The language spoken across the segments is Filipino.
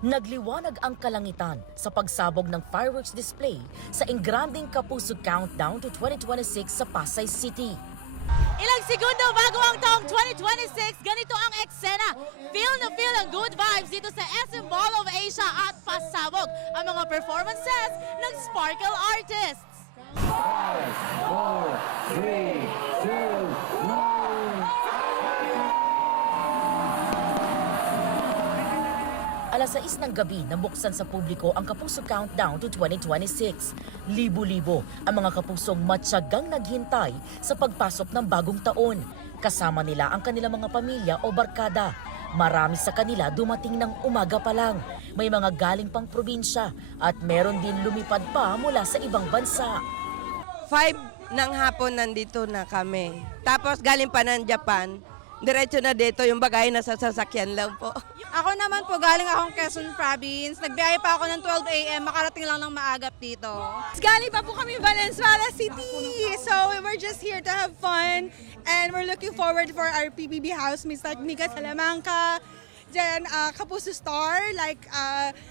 Nagliwanag ang kalangitan sa pagsabog ng fireworks display sa Engranding Kapuso Countdown to 2026 sa Pasay City. Ilang segundo bago ang taong 2026, ganito ang eksena. Feel na feel ang good vibes dito sa SM Mall of Asia at pasabog ang mga performances ng Sparkle Artists. 5, 4, 3, 2, 1. Alas 6 ng gabi nabuksan sa publiko ang Kapuso Countdown to 2026. Libo-libo ang mga kapusong matyagang naghintay sa pagpasok ng bagong taon. Kasama nila ang kanilang mga pamilya o barkada. Marami sa kanila dumating ng umaga pa lang. May mga galing pang probinsya at meron din lumipad pa mula sa ibang bansa. 5 ng hapon nandito na kami. Tapos galing pa ng Japan. Diretso na dito, yung bagay nasa sasakyan lang po. Ako naman po, galing akong Quezon Province. Nagbiyahe pa ako ng 12 a.m. Makarating lang ng maagap dito. Galing pa po kami Valenzuela City. So we're just here to have fun. And we're looking forward for our PBB housemates like Mika Salamanca, then Kapuso Star, like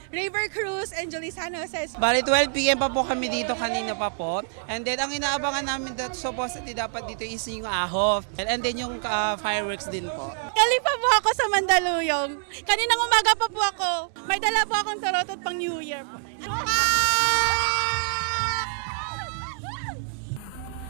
River Cruz and Jolie San Jose. Bali 12 p.m. pa po kami dito kanina pa po. And then ang inaabangan namin that supposedly dapat dito is yung ahof. And then yung fireworks din po. Galing pa po ako sa Mandaluyong. Kaninang umaga pa po ako. May dala po akong tarotot pang New Year po.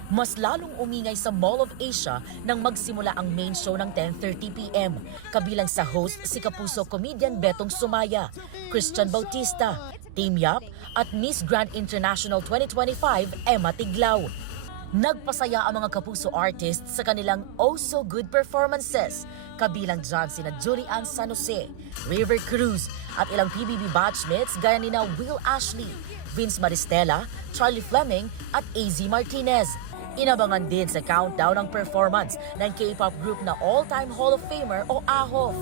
Mas lalong umingay sa Mall of Asia nang magsimula ang main show ng 10:30 p.m. Kabilang sa host si Kapuso comedian Betong Sumaya, Christian Bautista, Team Yap at Miss Grand International 2025 Emma Tiglao. Nagpasaya ang mga Kapuso artists sa kanilang oh-so-good performances. Kabilang dyan sina Julian San Jose, River Cruz at ilang PBB batchmates gaya nina Will Ashley, Vince Maristela, Charlie Fleming at AZ Martinez. Inabangan din sa countdown ang performance ng K-pop group na all-time Hall of Famer o AHOF.